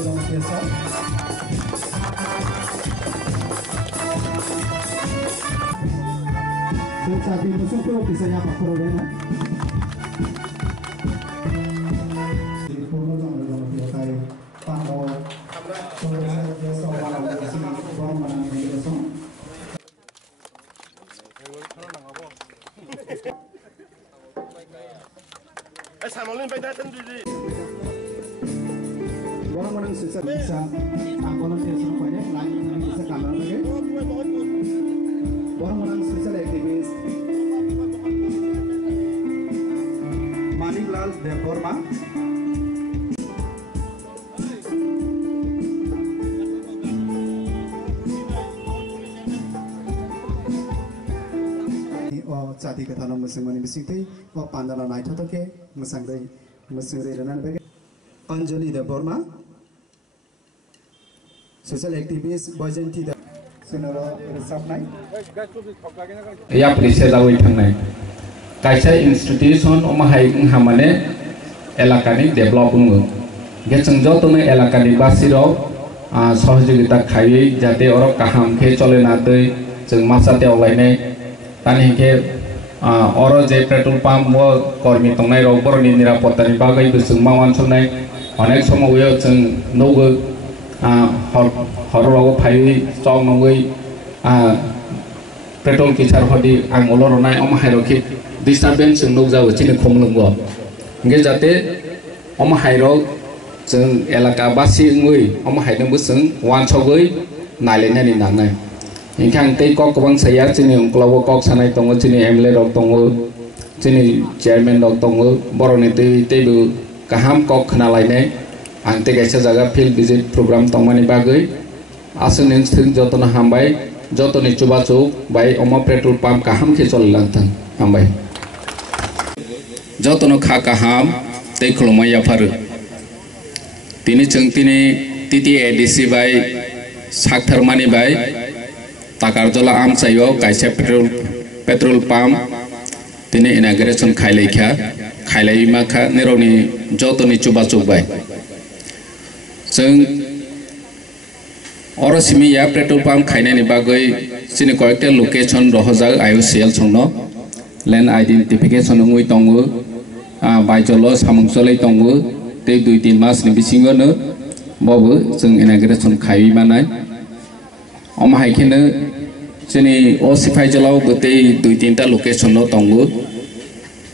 dong biasa. Sabi musuh ko bisa nya pakro na. Di puno dong biasa pamo. So biasa wala kasi bom man biasa. Samolin bay da tan di. Orang menang bisa angkolan biasa banyak lain yang bisa kalah lagi. Orang menang special activist Maniklal Deborma. Jadi kita nama meseng mani mesing teh, pandangan naik tu ke mesang deh, meseng renan bagi Anjali Deborma, social activist Bojanti da, senora resap naik. Ya perisai lawan tangnai. Kaisa institution omahai hamane elakani development. Gesengjo tu me elakani basiro सहयोगिता खाई जाते और कहम के चले नाते जंग मासाते अलाइने तानी के और जे पेट्रोल पंप वो कर्मी तंगनाय रग बरनि निरापत्तानि बागै जों मावान सनाय अनेक समाव जों नौगो हरराव फायै स्टक नङै पेट्रोल किसार हदि आं अलरनाय अमहायरखि डिस्टार्बेंस जों नौजाव चिनि खमलंगो इंगे जाते अमहायरक जों एलाका बासि ngै अमहायनोबो जों वानसगै नायलायनानै नांनाय इनखां तै कक गोबां साया जोंनि अंकलाव कक सानाय दङ जोंनि एमएलए रक दङ जोंनि चेयारमेन रक दङ बरनि तैबो गाहाम कक खोनालायनाय आं तै गायसा जागा फिल्ड भिजिट प्रग्राम दंमानि बागै आसोनि थों जतन हामबाय जतनि चुबाचौ बाय अमा पेट्रोल पंप गाहाम खे चललांथों हामबाय जतन खा गाहाम तै खुलुमाय याफारो तिनी जों तिनी टीटी एडीसी बाय साकथारमानि बाय ताकारजला आमचायो गायसा पेट्रोल पंप तिनी इनाग्रेशन खायलायखा खायलायमाखा नेरवनि जतनि चुबाचुक बाय जों अरसिमिया पेट्रोल पंप खायनायनि बागै जोंनि कयेकटा लोकेशन रहजाग आईओसीएल संनो लैंड आइडेंटिफिकेशन उइ दङो बायजल सामंसलै दङो तै 2-3 मासनि बिसिङावनो बावबो जों इनाग्रेशन खायमानाय अमहायखिनो जोंनि असिफाइजलाव गतै 2-3 टा लोकेशन दङो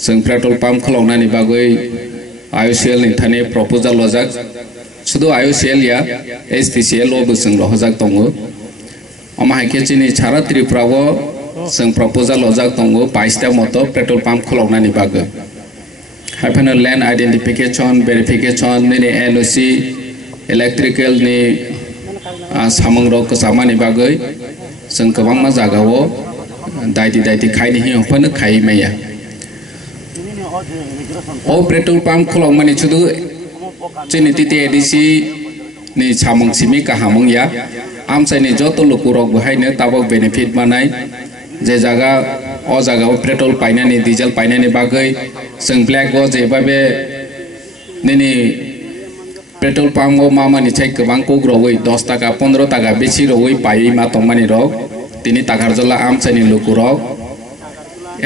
जों पेट्रोल पंप खलावनायनि बागै आईओसीएल नि थाने प्रपोजल लजाक शुद्ध आईओसीएल या एसपीसीएल बो जों रहजाक दङो अमहायखे जोंनि सारा त्रिपुराव जों प्रपोजल लजाक दङो 22 टा मतो पेट्रोल पंप खलावनायनि बागै हाइफानो लैंड आइडेंटिफिकेशन वेरिफिकेशन नि एनओसी इलेक्ट्रिकल नि सामंग सामानि बागै जों गोबां मा जागाव दायति खायनि हिफानो खायमाया ओ पेट्रोल पंप खलावमानि सुदु जोंनि टीटी एडीसी नि सामंग सिमि काहामंग या आमसायनि जत लोकुरक बहायनो ताबक बेनिफिट मानाय जे जागा अ जागाव पेट्रोल पाइनानि डिजेल पाइनानि बागै जों ब्लैक गो जेबाबे निनि पेट्रोल पंप मामानि चाइ गोबां कोग्रवै 10 टाका 15 टाका बेसि रवै पाइ मा तंमानि रक तिनि ताकारजला आमसायनि लोकुरक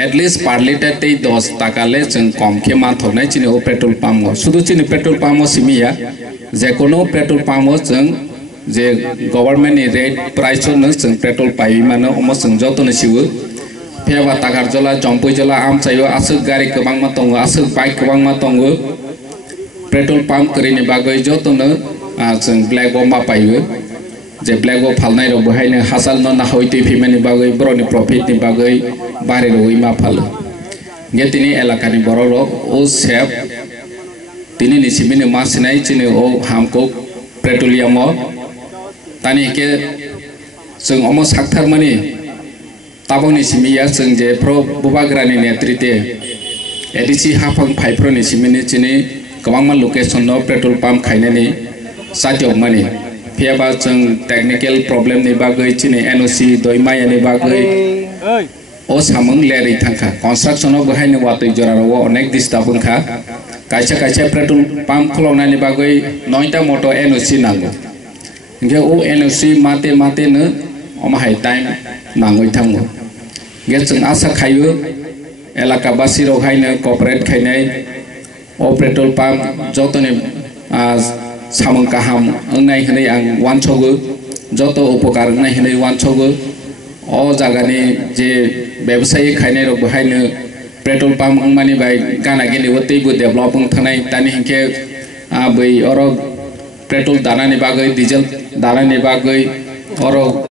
एटलिस्ट पर लिटार तै 10 टाका ले जों कम के माथनाय चिनि ओ पेट्रोल पंप शुद्ध चिनि पेट्रोल पंप सिमिया जे कोनो पेट्रोल पंप जों जे गवर्नमेंट नि रेट प्राइस जों पेट्रोल पाइ मानो अम जों जतन सिवो फेवा ताकारजला जम्पैजला आमचायो आसो गारि गोबां मा दङ आसो बाइक गोबां मा दङ पेट्रोल पंप करिनि बागै जतन जों ब्लैक बम पाइयो जे ब्लैक बम फालनाय र बहायनो हासाल न नाहैते फिमानि बागै बरनि प्रॉफिट नि बागै बारे रवै मा फालो गेतिनि एलाकानि बरर ओ सेफ तिनि निसिमिनि मासिनाय चिनि ओ हामको पेट्रोलियम तानि के जों अम साकथारमानि ताबंनि सिमिया जों जे प्र बुबाग्रानि नेतृत्वे एडीसी हाफां फाइफ्रनि सिमिनि चिनि गोबां मा लोकेशन पेट्रोल पंप खायनायनि साथियाव मानि फेबा जों टेक्निकल प्रॉब्लम नि बागै चिनि एनओसी दयमायानि बागै ओ सामंग लेरै थांखा कंस्ट्रक्शन बहायनो वातै जराराव अनेक डिस्टार्ब खा kaisa kaisa petrol pump khulongnani bagui 9ta moto NOC nango ge o NOC mate no omahai time nangoi thango ge chung asa khayo elaka basi rok haino corporate khainai o petrol pump jotone samang kaham angnai hinai ang wanchogo joto upokar angnai hinai wanchogo o jagani je ব্যবসায়ী খাইনাই rok bahaino petrol pump angmani bai gana gele wotei bo developing thanai tani hinke bai oro petrol danani bagoi diesel danani bagoi oro